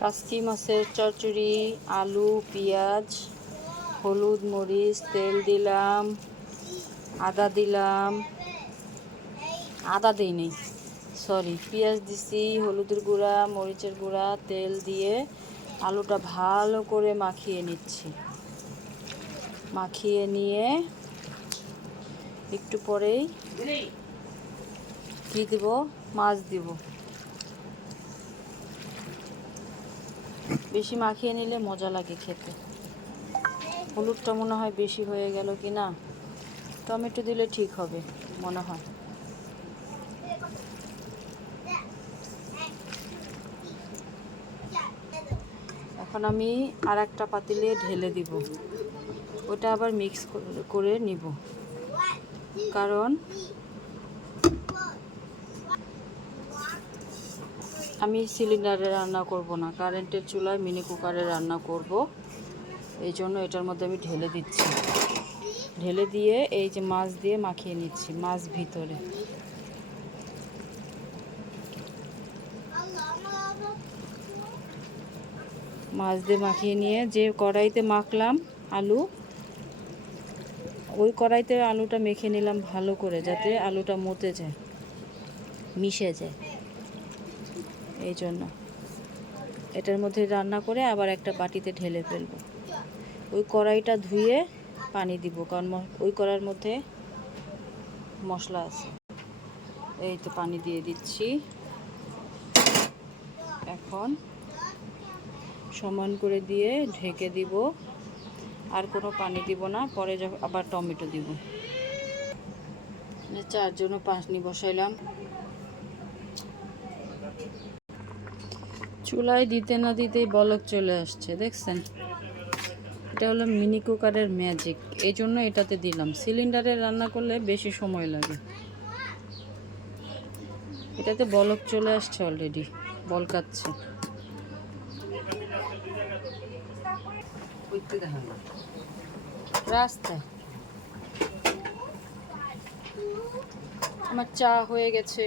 কাচকি মাছের চচ্চড়ি, আলু, পেঁয়াজ, হলুদ, মরিচ, তেল দিলাম, আদা দিলাম, আদা দিই নেই, সরি, পেঁয়াজ দিছি, হলুদের গুঁড়া, মরিচের গুঁড়া, তেল দিয়ে আলুটা ভালো করে মাখিয়ে নিচ্ছি। মাখিয়ে নিয়ে একটু পরেই কি দিব, মাছ দিব। বেশি মাখিয়ে নিলে মজা লাগে খেতে। হলুদটা মনে হয় বেশি হয়ে গেল কি না, টমেটো দিলে ঠিক হবে মনে হয়। এখন আমি আর একটা পাতিলে ঢেলে দিব, ওটা আবার মিক্স করে নিব, কারণ আমি সিলিন্ডারে রান্না করব না, কারেন্টের চুলায় মিনি কুকারে রান্না করব। এই জন্য এটার মধ্যে আমি ঢেলে দিচ্ছি। ঢেলে দিয়ে এই যে মাছ দিয়ে মাখিয়ে নিচ্ছি, মাছ ভিতরে। মাছ দিয়ে মাখিয়ে নিয়ে যে কড়াইতে মাখলাম আলু, ওই কড়াইতে আলুটা মেখে নিলাম ভালো করে, যাতে আলুটা মতে যায়, মিশে যায়। এই জন্য এটার মধ্যে রান্না করে আবার একটা বাটিতে ঢেলে ফেলবো। ওই কড়াইটা ধুয়ে পানি দিব, কারণ ওই কড়াইয়ের মধ্যে মশলা আছে। এই তো পানি দিয়ে দিচ্ছি। এখন সমান করে দিয়ে ঢেকে দিব, আর কোনো পানি দিব না। পরে যখন আবার টমেটো দিব। চার জন্য পানি বসাইলাম। চুলায় দিতে না দিতেই বলক চলে আসছে, দেখছেন? এটা হলো মিনি কুকারের ম্যাজিক, এই জন্য এটাতে দিলাম। সিলিন্ডারে রান্না করলে বেশি সময় লাগে। এটাতে বলক চলে আসছে, অলরেডি বলকাচ্ছে। রাস্তায় আমার চা হয়ে গেছে।